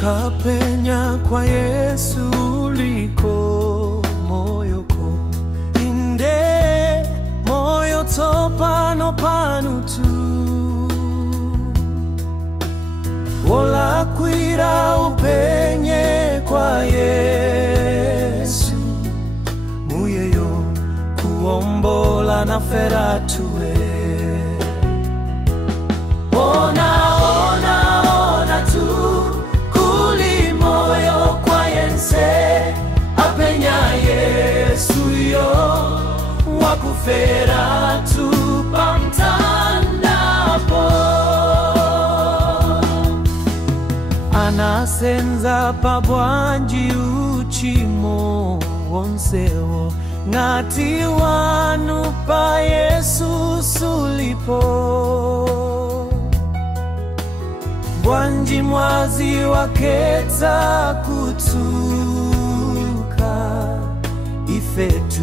ukapenya kwa Yesu liko moyoko inde moyo topano panutu wola kwira upenye kwa Yesu muyeyo kuombola na feratue ona tu kuli moyo kwa yense apenya Yesu yo wakufera tu pamtandapo anasenza pabwanji uchimo wonsewo ngati wanu pa Yesu sulipo bwanji mwazi waketa kutuka ifetu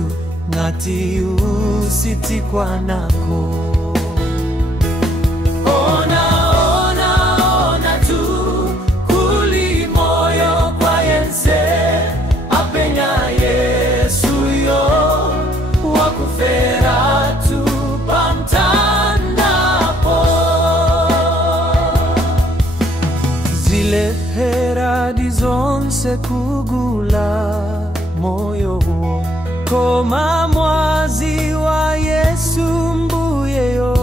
ngati usitikwa nako ona tu kuli moyo kwa yense apenya Yesu yo wakufera tu pamtandapo zile heradi zonse kugula moyo huo koma mwazi wa Yesu mbuyeyo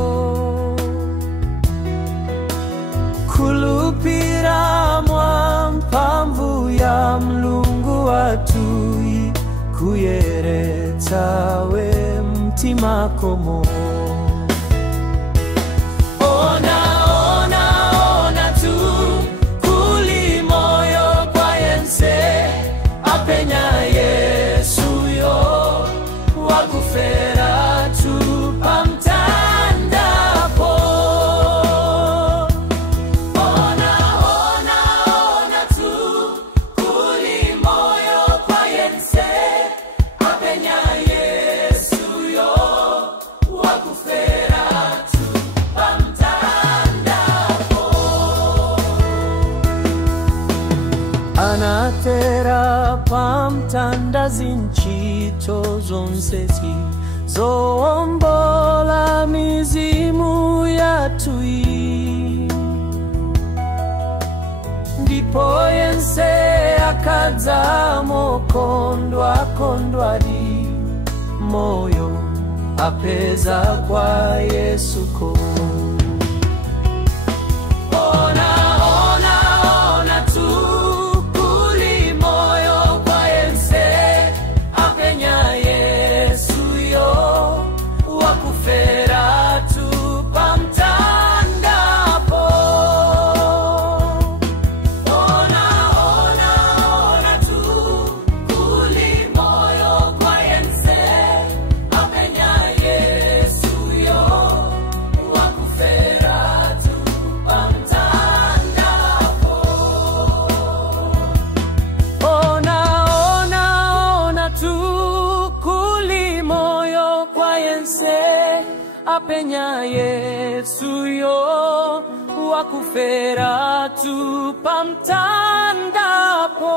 kulupira mwampamvu ya mlungu watui kuyeretawe mtima komo ona tu kuli moyo kwa yense apenya Yesu yo wakufera tu pamtandapo ona tu kuli moyo kwa yense apenya Yesu yo wakufera tu pamtandapo anatera pamtanda zinchito zonseti zoombola mizimu yatui ndipo yense akadzamo kondwadi moyo apeza kwa Yesu ko ona tu kuli moyo kwa yense apenya Yesu yo wakufera tu pamtandapo ona tu kuli moyo kwa yense apenya Yesu yo wakufera tu pamtandapo ona tu kuli moyo kwa yense apenya Yesu yo wakufera tu pamtandapo